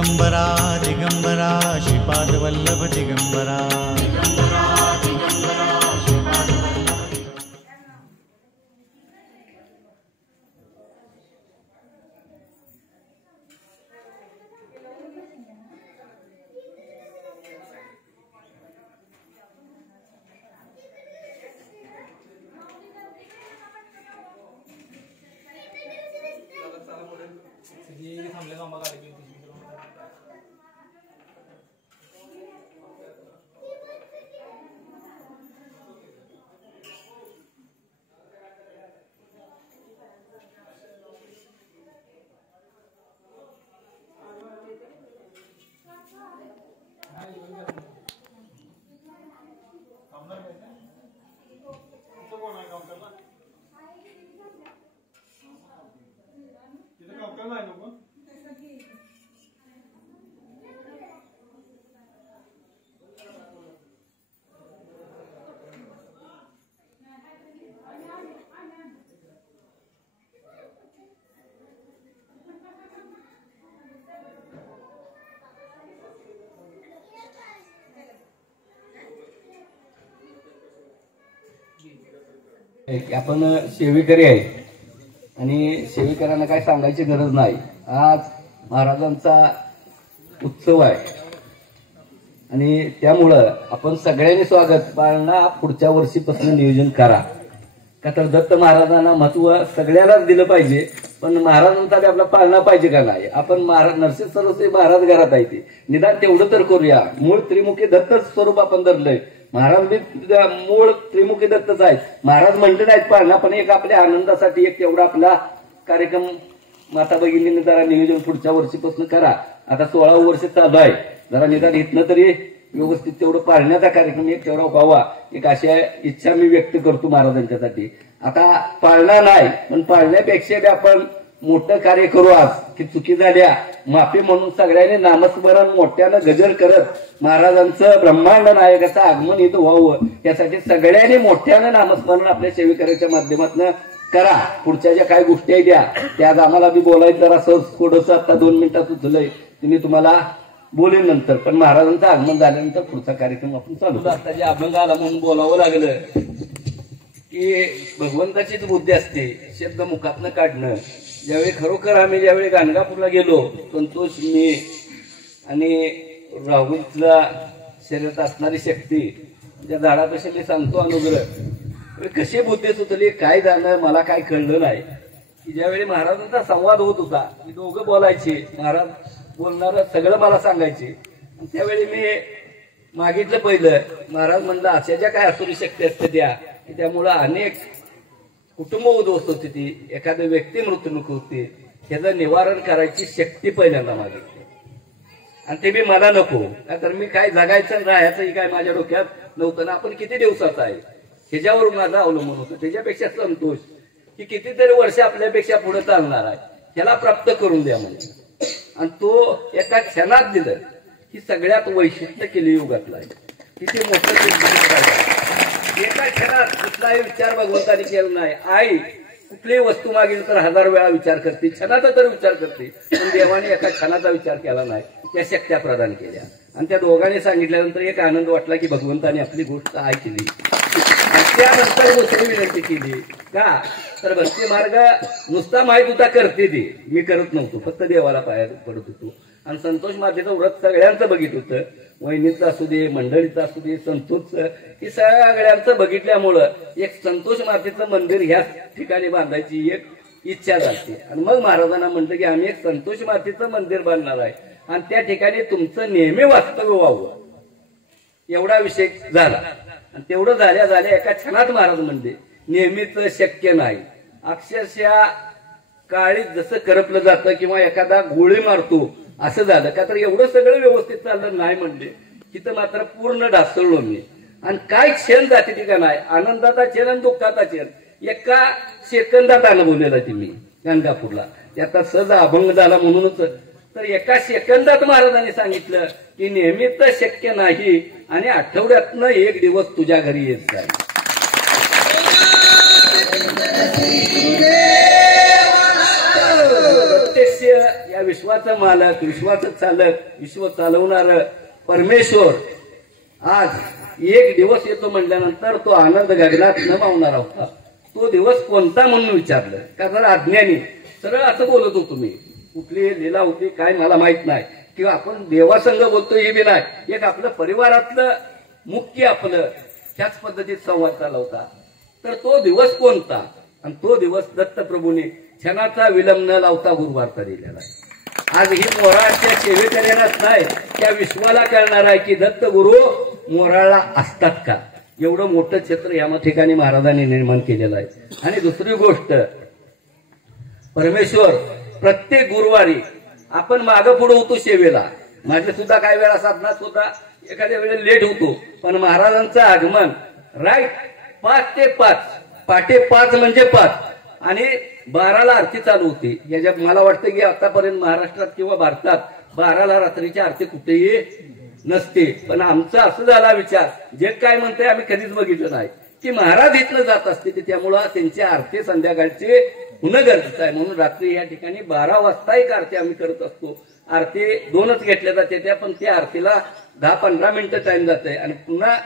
दिगंबरा दिगंबरा श्रीपादवल्लभ दिगंबरा आपण सेवेकरी आहे आणि सेवेकऱ्यांना काय सांगायची गरज नाही. आज महाराजांचा उत्सव आहे आणि त्यामुळं आपण सगळ्यांनी स्वागत पाळणा पुढच्या वर्षीपासून नियोजन करा. का तर दत्त महाराजांना महत्व सगळ्यालाच दिलं पाहिजे, पण महाराजांचा आपला पाळणा पाहिजे का नाही. आपण महाराज नरसिंह सरस्वती महाराज घरात आहे ते निदान तेवढं तर करूया. मूळ त्रिमुखी दत्त स्वरूप आपण धरलंय. महाराज बी मूळ त्रिमुखी दत्तच आहेत. महाराज म्हणले नाहीत पाळणा, पण एक आपल्या आनंदासाठी एक तेवढा आपला कार्यक्रम माता भगिनीने जरा नियोजन पुढच्या वर्षीपासून करा. आता 16 वर्ष चालू आहे, जरा निदान इथनं तरी व्यवस्थित तेवढं पाळण्याचा कार्यक्रम एक तेवढा व्हावा, एक अशा इच्छा मी व्यक्त करतो महाराजांच्यासाठी. आता पाळणा नाही, पण पाळण्यापेक्षा आपण मोठं कार्य करू आज की चुकी झाल्या माफी म्हणून सगळ्यांनी नामस्मरण मोठ्यानं गजर करत महाराजांचं ब्रह्मांड नायकाचं आगमन इथं व्हावं यासाठी सगळ्यांनी मोठ्यानं नामस्मरण आपल्या सेवेकऱ्याच्या माध्यमातून करा. पुढच्या ज्या काही गोष्टी आहेत त्या आज आम्हाला बी बोलायचं जरा सहज थोडंसं आता 2 मिनिटात सुचलंय, मी तुम्हाला बोलेन नंतर. पण महाराजांचं आगमन झाल्यानंतर पुढचा कार्यक्रम आपण चालू. आता जे अभंग आला म्हणून बोलावं लागलं की भगवंताचीच बुद्धी असते शब्द मुखातनं काढणं. ज्यावेळी खरोखर आम्ही ज्यावेळी गाणगापूरला गेलो, संतोष मी आणि राहुलला शरीरात असणारी शक्ती त्या झाडापेक्षा मी सांगतो अनुग्रह कशी बुद्धी सुचली काय झालं मला काय कळलं नाही. की ज्यावेळी महाराजांचा संवाद होत होता, मी दोघं बोलायचे, महाराज बोलणार सगळं मला सांगायचे. त्यावेळी मी मागितलं पहिलं, महाराज म्हणलं अशा ज्या काय असुरी शक्ती असते त्या त्यामुळं अनेक कुटुंब उद्ध्वस्त होती, ती एखादी व्यक्ती मृत्यूमुख होती, त्याचं निवारण करायची शक्ती पहिल्यांदा मागितली. आणि ते बी मला नको, तर मी काय जगायचं राहायचं काय माझ्या डोक्यात नव्हतं ना. आपण किती दिवसाचा आहे ह्याच्यावर माझं अवलंबून होतं. त्याच्यापेक्षा संतोष की कितीतरी वर्ष आपल्यापेक्षा पुढे चालणार आहे, ह्याला प्राप्त करून द्या म्हणजे. आणि तो एका क्षणात दिलं ही सगळ्यात वैशिष्ट्य केली युगातला आहे. किती मोठं एका क्षणात कुठलाही विचार भगवंताने केला नाही. आई कुठलीही वस्तू मागेल तर 1000 वेळा विचार करते, क्षणाचा तर विचार करते, पण देवाने एका क्षणाचा विचार केला नाही. त्या शक्त्या प्रदान केल्या आणि त्या दोघांनी सांगितल्यानंतर एक आनंद वाटला की भगवंताने आपली गोष्ट ऐकली. आणि त्यानंतर दुसरी विनंती केली का तर भक्ती मार्ग नुसता माहीत होता करते ती, मी करत नव्हतो, फक्त देवाला पाया पडत होतो. आणि संतोष मातेचं व्रत सगळ्यांचं बघित होतं, वहिनीचं असू दे, मंडळीचं असू दे, संतोषचं, ही सगळ्यांचं बघितल्यामुळं एक संतोष मातेचं मंदिर ह्या ठिकाणी बांधायची एक इच्छा झाली. आणि मग महाराजांना म्हटलं की आम्ही एक संतोष मातेचं मंदिर बांधणार आहे आणि त्या ठिकाणी तुमचं नेहमी वास्तव्य व्हावं, एवढा विषय झाला. आणि तेवढं झाल्या एका क्षणात महाराज म्हणले नेहमीच शक्य नाही. अक्षरशः काळीत जसं करपलं जातं किंवा एखादा गोळी मारतो असं झालं. का तर एवढं सगळं व्यवस्थित चाललं नाही म्हणले, तिथं मात्र पूर्ण ढासळलो मी. आणि काय क्षण जाते ती का नाही, आनंदाचा क्षण आणि दुःखाचा क्षण एका सेकंदात अनुभवलेला ती मी गाणगापूरला. त्याचा सहज अभंग झाला म्हणूनच तर एका सेकंदात महाराजांनी सांगितलं की नेहमीच शक्य नाही आणि आठवड्यातनं एक दिवस तुझ्या घरी येत जाईल. प्रत्यक्ष या विश्वास विश्वाचा मालक, विश्वाचं चालक, विश्व चालवणार परमेश्वर आज एक दिवस येतो म्हटल्यानंतर तो आनंद गगनात न मावणारा होता. तो दिवस कोणता म्हणून विचारलं का जर अज्ञानी सरळ असं बोलत होतो मी, कुठली लीला होती काय मला माहित नाही, किंवा आपण देवासंग बोलतोय हे बी नाही, एक आपलं परिवारातलं मुख्य आपलं त्याच पद्धतीत संवाद चालला होता. तर तो दिवस कोणता, आणि तो दिवस दत्तप्रभूने क्षणाचा विलंब न लावता गुरुवारता दिलेला आहे. आज ही मोराळच्या सेवेकऱ्यांनाच नाही त्या विश्वाला कळणार आहे की दत्त गुरु मोराळला असतात का. एवढं मोठं क्षेत्र या ठिकाणी महाराजांनी निर्माण केलेलं आहे. आणि दुसरी गोष्ट, परमेश्वर प्रत्येक गुरुवारी आपण मागं पुढे होतो सेवेला. माझे सुद्धा काही वेळा साधना सुद्धा एखाद्या वेळेला लेट होतो, पण महाराजांचं आगमन राईट 5 ते 5, पाटे 5 म्हणजे 5 आणि 12ला आरती चालू होती. याच्यात मला वाटतं की आतापर्यंत महाराष्ट्रात किंवा भारतात 12ला रात्रीची आरती कुठेही नसते. पण आमचा असं झाला विचार, जे काय म्हणतंय आम्ही कधीच बघितलं नाही की महाराज इथनं जात असते, त्यामुळं त्यांची आरती संध्याकाळची होणं गरजेचं आहे. म्हणून रात्री या ठिकाणी 12 वाजता एक आरती आम्ही करत असतो. आरती 2च घेतल्या जाते त्या, पण त्या आरतीला 10-15 मिनिटं टाइम जाते आणि पुन्हा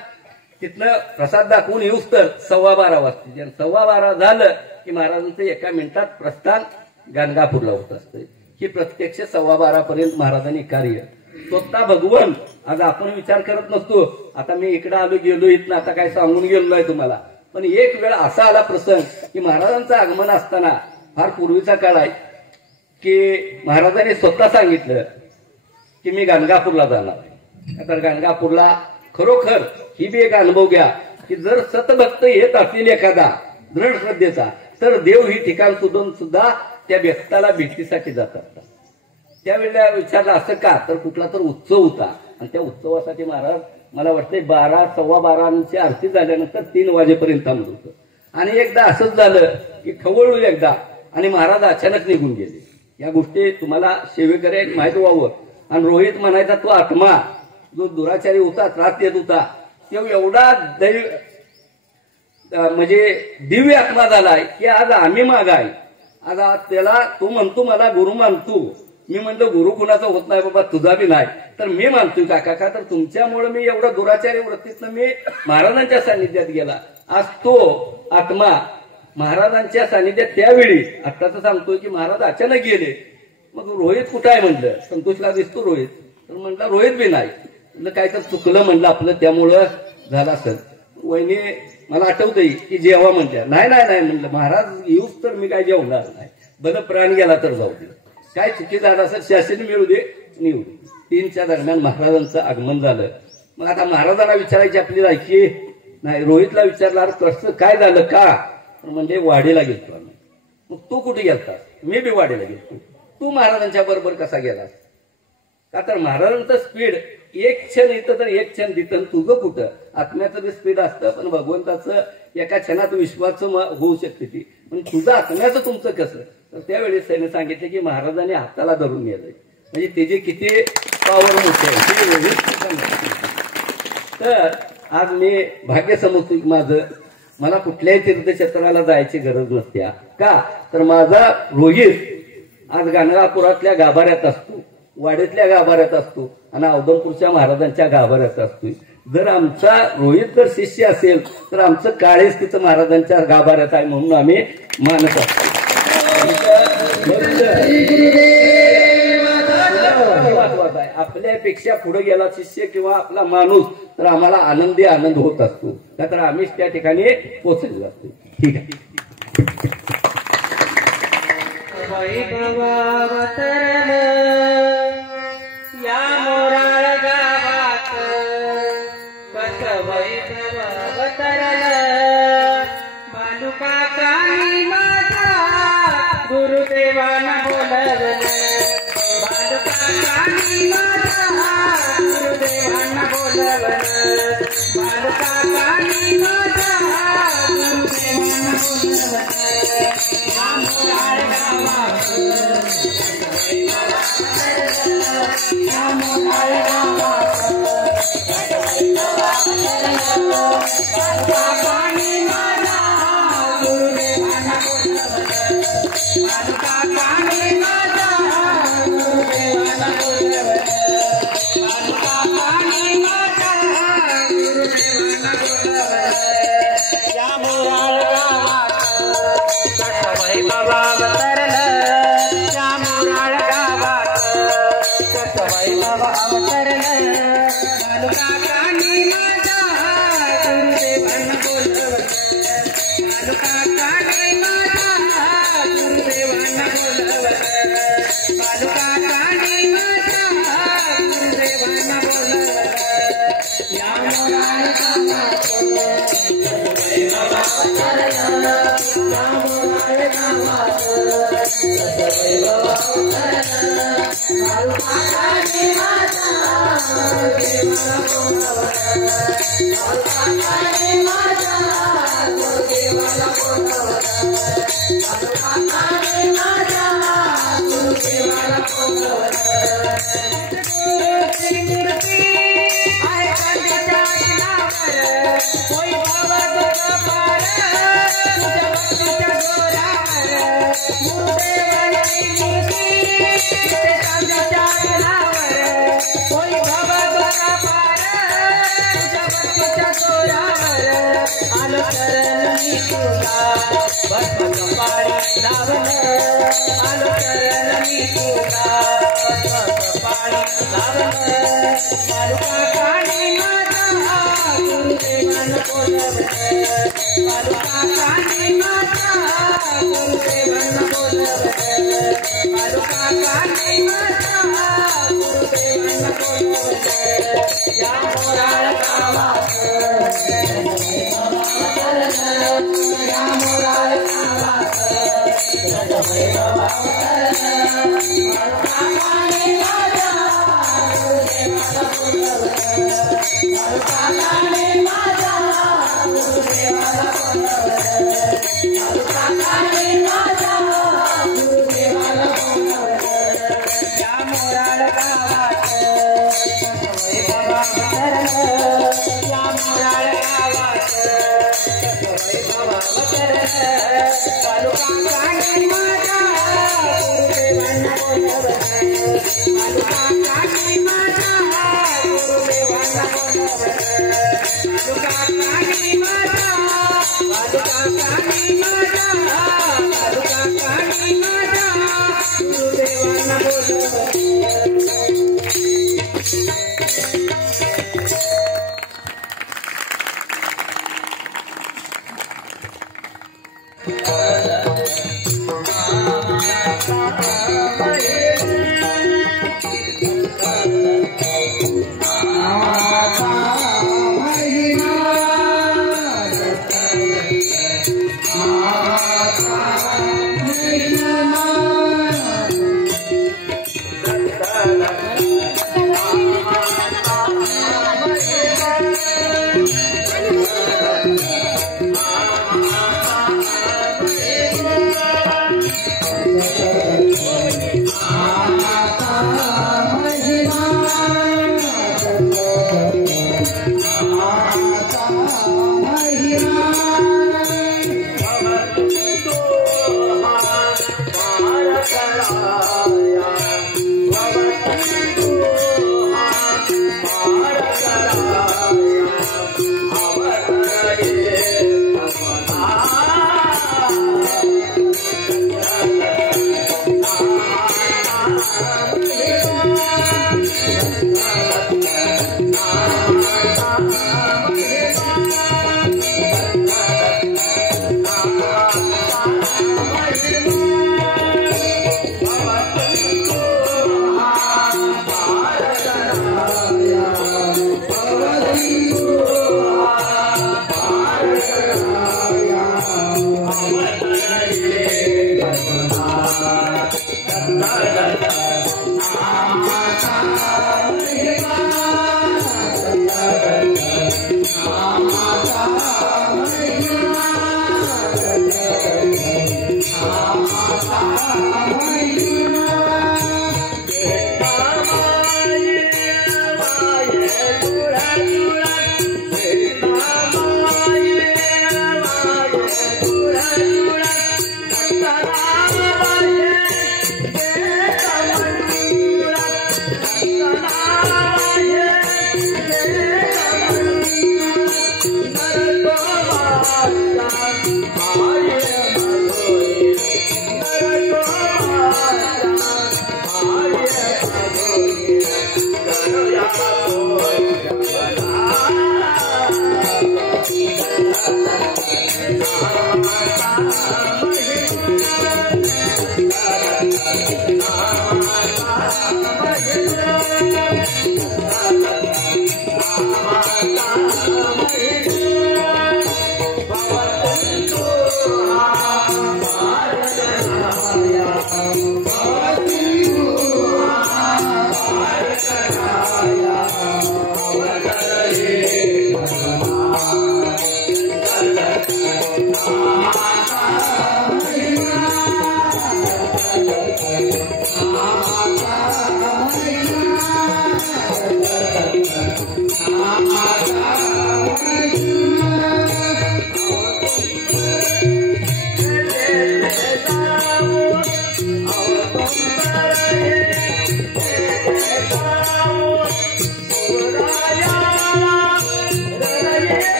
तिथनं प्रसाद दाखवून येऊस तर 12:15 वाजते. 12:15 झालं की महाराजांचं एका मिनिटात प्रस्थान गाणगापूरला होत असतं. ही प्रत्यक्ष 12:15 पर्यंत महाराजांनी कार्य स्वतः भगवान. आज आपण विचार करत नसतो, आता मी इकडे आलो गेलो इथनं आता काय सांगून गेलो नाही तुम्हाला, पण एक वेळ असा आला प्रसंग की महाराजांचं आगमन असताना फार पूर्वीचा काळ आहे की महाराजांनी स्वतः सांगितलं की मी गाणगापूरला जाणार आहे. तर गाणगापूरला खरोखर ही बी एक अनुभव घ्या की जर सतभक्त येत असतील एखादा दृढ श्रद्धेचा, तर देव ही ठिकाण सोडून सुद्धा त्या व्यक्ताला भेटीसाठी जातात. त्यावेळेला विचारलं असं का, तर कुठला तर उत्सव होता आणि त्या उत्सवासाठी महाराज मला वाटतंय 12-12:15 आरती झाल्यानंतर 3 वाजेपर्यंत थांबलो होतं. आणि एकदा असंच झालं की खवळलो एकदा आणि महाराज अचानक निघून गेले. या गोष्टी तुम्हाला सेवेकऱ्या माहित व्हावं. आणि रोहित म्हणायचा तो आत्मा जो दुराचारी होता, त्रास देत होता, तो एवढा म्हणजे दिव्य आत्मा झालाय की आज आम्ही माग आहे. आज त्याला तो म्हणतो मला गुरु मानतो. मी म्हणतो गुरु कुणाचा होत नाही बाबा, तुझा बी नाही, तर मी मानतोय काका, तर तुमच्यामुळे मी एवढा दुराचारी वृत्तीतनं मी महाराजांच्या सानिध्यात गेला. आज तो आत्मा महाराजांच्या सानिध्यात त्यावेळी आत्ताच सांगतोय की महाराज अचानक गेले. मग रोहित कुठं आहे म्हणलं, संतोषला दिसतो रोहित, तर म्हटलं रोहित बी नाही. म्हणलं काय तर चुकलं म्हणलं आपलं, त्यामुळं झालं असेल. वहिनी मला आठवतंय की जेव्हा म्हणत्या नाही नाही नाही म्हणलं महाराज येऊच तर मी काय जेवणार नाही, बरं प्राण गेला तर जाऊ दे, काय चुकी झालं असेल शासन मिळू दे निवडू दे. 3च्या दरम्यान महाराजांचं आगमन झालं. मग आता महाराजांना विचारायची आपली लायकी नाही. रोहितला विचारला कसं काय झालं का, म्हणजे वाडीला गेलतो आम्ही. मग तू कुठे गेलतास, मी बी वाडीला गेलतो. तू महाराजांच्या बरोबर कसा गेलास, का तर महाराजांचं स्पीड एक क्षण इथं तर एक क्षण तिथं, तुझं कुठं. आत्म्याचं बी स्पीड असतं पण भगवंताचं एका क्षणात विश्वाचं होऊ शकते ती, पण तुझं आत्म्याचं तुमचं कसं. तर त्यावेळी त्याने सांगितलं की महाराजांनी हाताला धरून गेलंय, म्हणजे त्याची किती पावर मोठी आहे. तर आज मी भाग्य समजतो की माझं, मला कुठल्याही तीर्थक्षेत्राला जायची गरज नसते. का तर माझा रोहित आज गाणगापुरातल्या गाभाऱ्यात असतो, वाडीतल्या गाभाऱ्यात असतो आणि औदमपूरच्या महाराजांच्या गाभाऱ्यात असतो. जर आमचा रोहित जर शिष्य असेल तर आमचं काळेच तिथं महाराजांच्या गाभाऱ्यात आहे म्हणून आम्ही मानत असतो. आपल्यापेक्षा पुढे गेला शिष्य किंवा आपला माणूस तर आम्हाला आनंदी आनंद होत असतो, का तर आम्हीच त्या ठिकाणी पोहोचलेलो असतो. ठीक आहे. या मोराळ गावात कस वैभव अवतरल, बालुकाकानी माझा गुरुदेवांना बोलवलं, बालुकाकानी माझा गुरुदेवांना बोलवलं, बालुकाकानी माझा गुरुदेवांना बोलवलं. या मोराळ गावात या मोराळ गावात बालुकाकानी माझा गुरुदेवांना बोलवलं, बालुकाकानी माझा गुरुदेवांना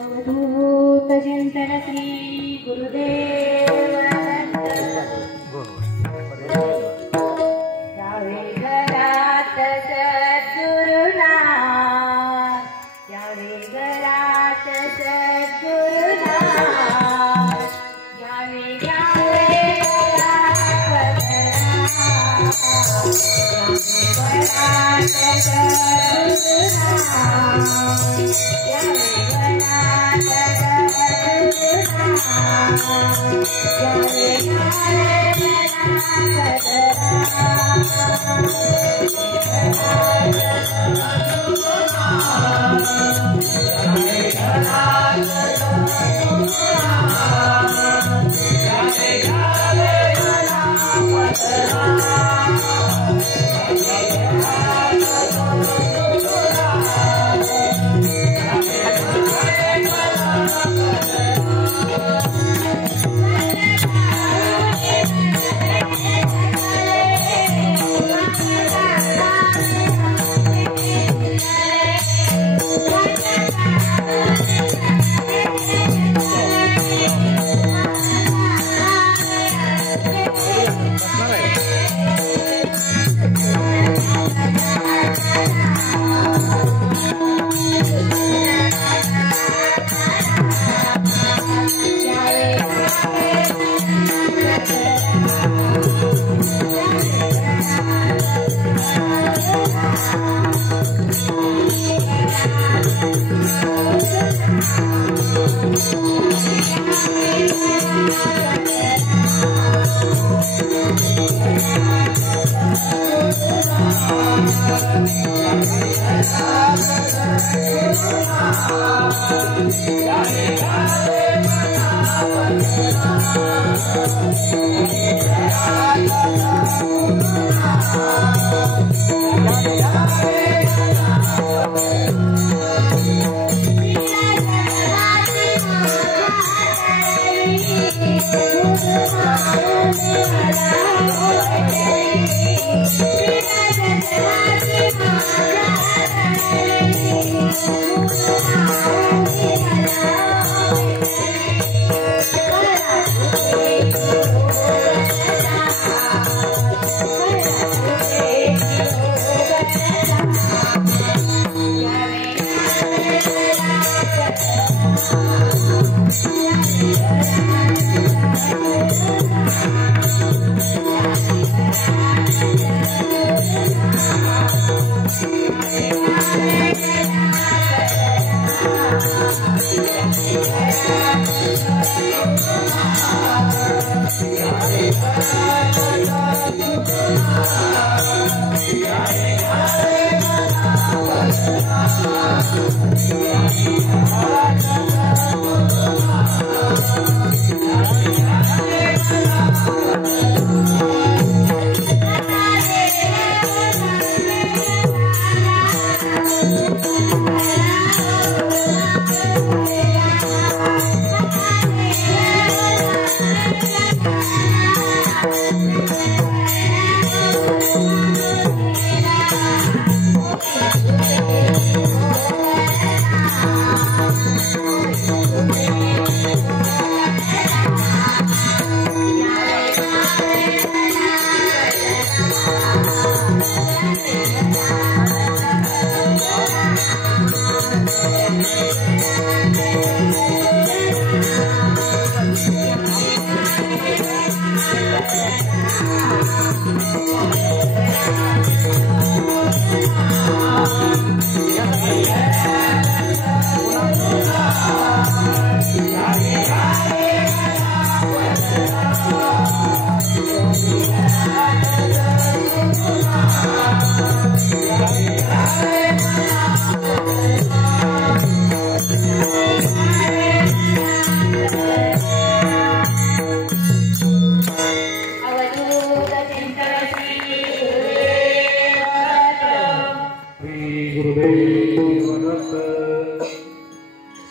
अवधूत चिंतन श्री गुरुदेव यावे घरात सद्गुरुनाथ, यावे घरात सद्गुरुनाथ, यावे यावे घरात Yeah.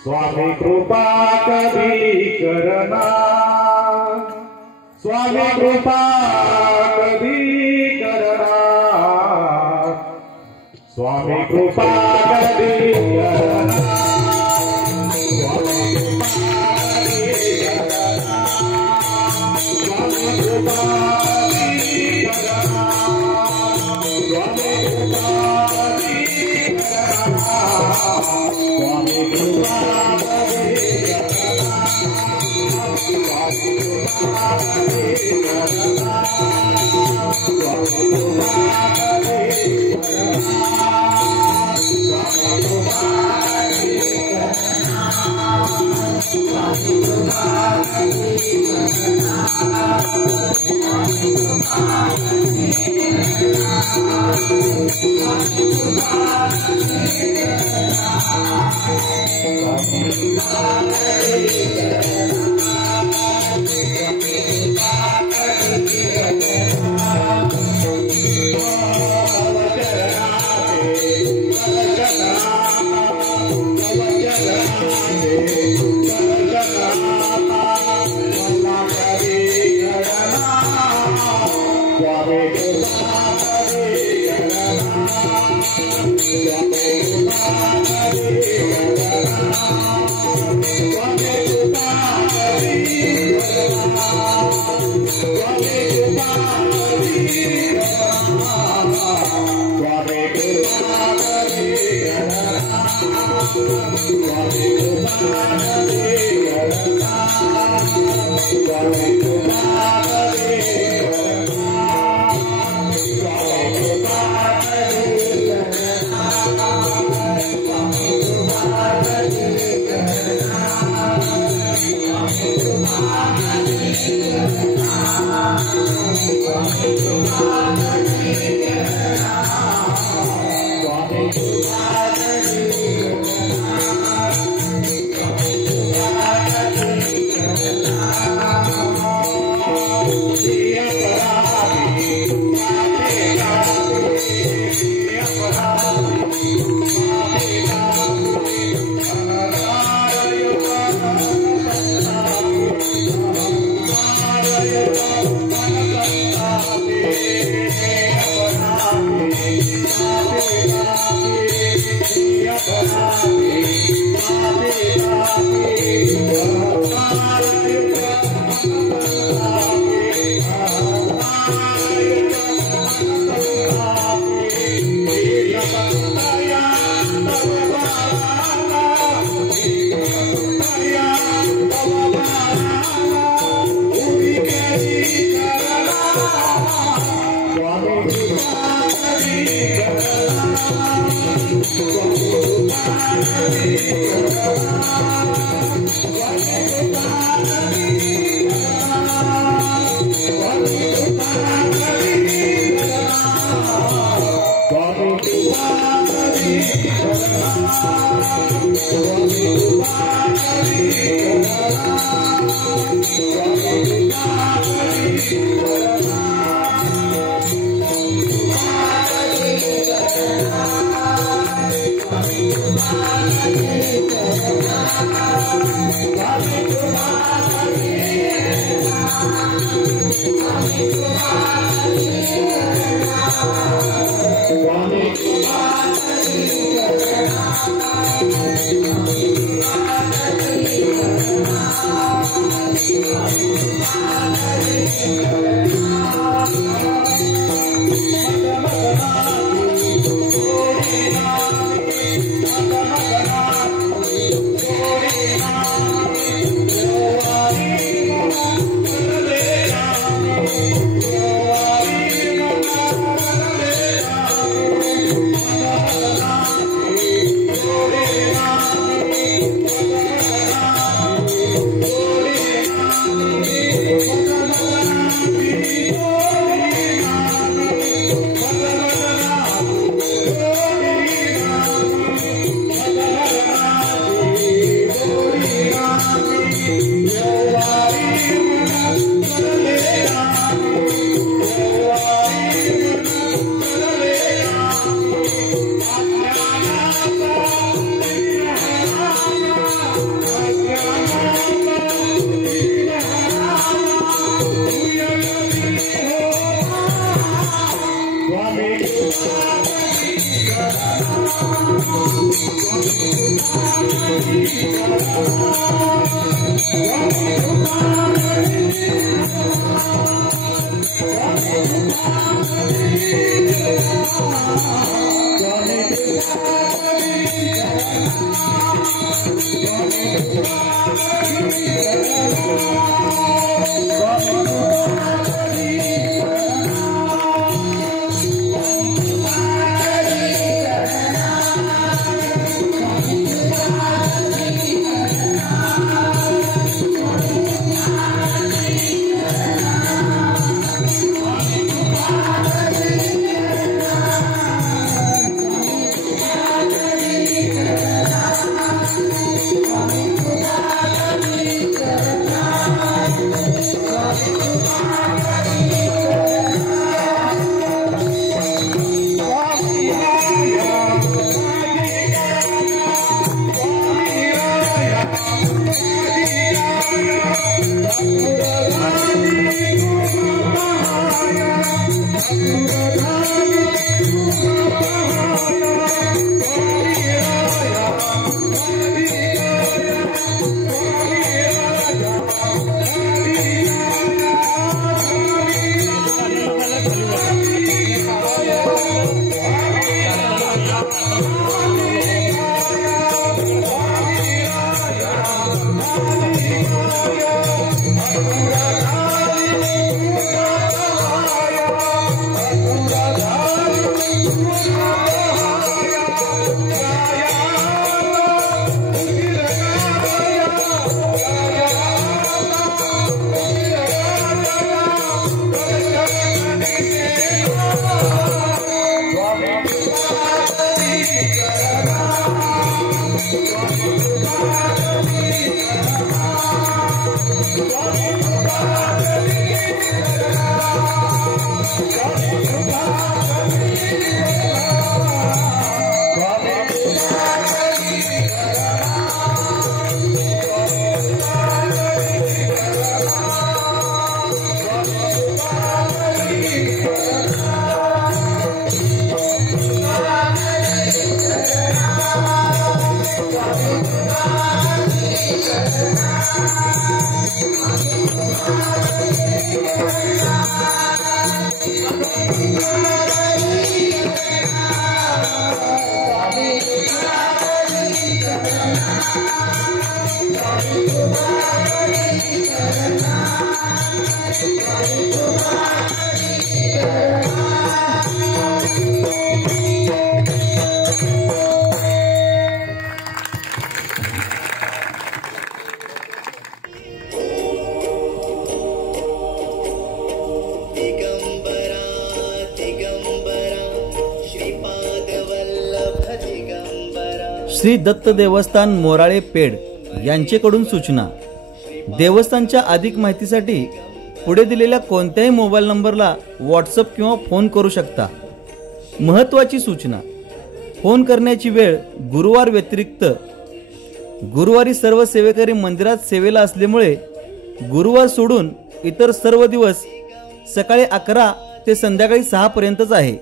स्वामी कृपा कधी करना, स्वामी कृपा कधी करना, स्वामी कृपा कधी करना, स्वामी कृपा कधी करना, स्वामी कृपा कधी करना, स्वामी कृपा श्री दत्त देवस्थान मोराळे पेड यांचेकडून सूचना. देवस्थानच्या अधिक माहितीसाठी पुढे दिलेल्या कोणत्याही मोबाईल नंबरला व्हॉट्सअप किंवा फोन करू शकता. महत्त्वाची सूचना. फोन करण्याची वेळ गुरुवार व्यतिरिक्त. गुरुवारी सर्व सेवेकरी मंदिरात सेवेला असल्यामुळे गुरुवार सोडून इतर सर्व दिवस सकाळी 11 ते संध्याकाळी 6 पर्यंतच आहे.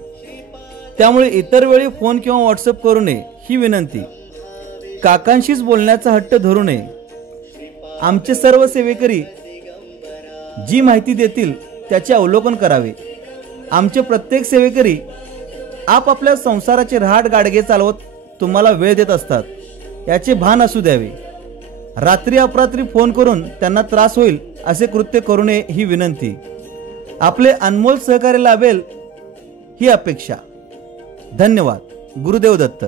त्यामुळे इतर वेळी फोन किंवा व्हॉट्सअप करू नये ही विनंती. काकांशीच बोलण्याचा हट्ट धरू नये. आमचे सर्व सेवेकरी जी माहिती देतील त्याचे अवलोकन करावे. आमचे प्रत्येक सेवेकरी आपापल्या संसाराचे रहाट गाडगे चालवत तुम्हाला वेळ देत असतात, याचे भान असू द्यावे. रात्री अपरात्री फोन करून त्यांना त्रास होईल असे कृत्य करू नये ही विनंती. आपले अनमोल सहकार्य लाभेल ही अपेक्षा. धन्यवाद. गुरुदेव दत्त.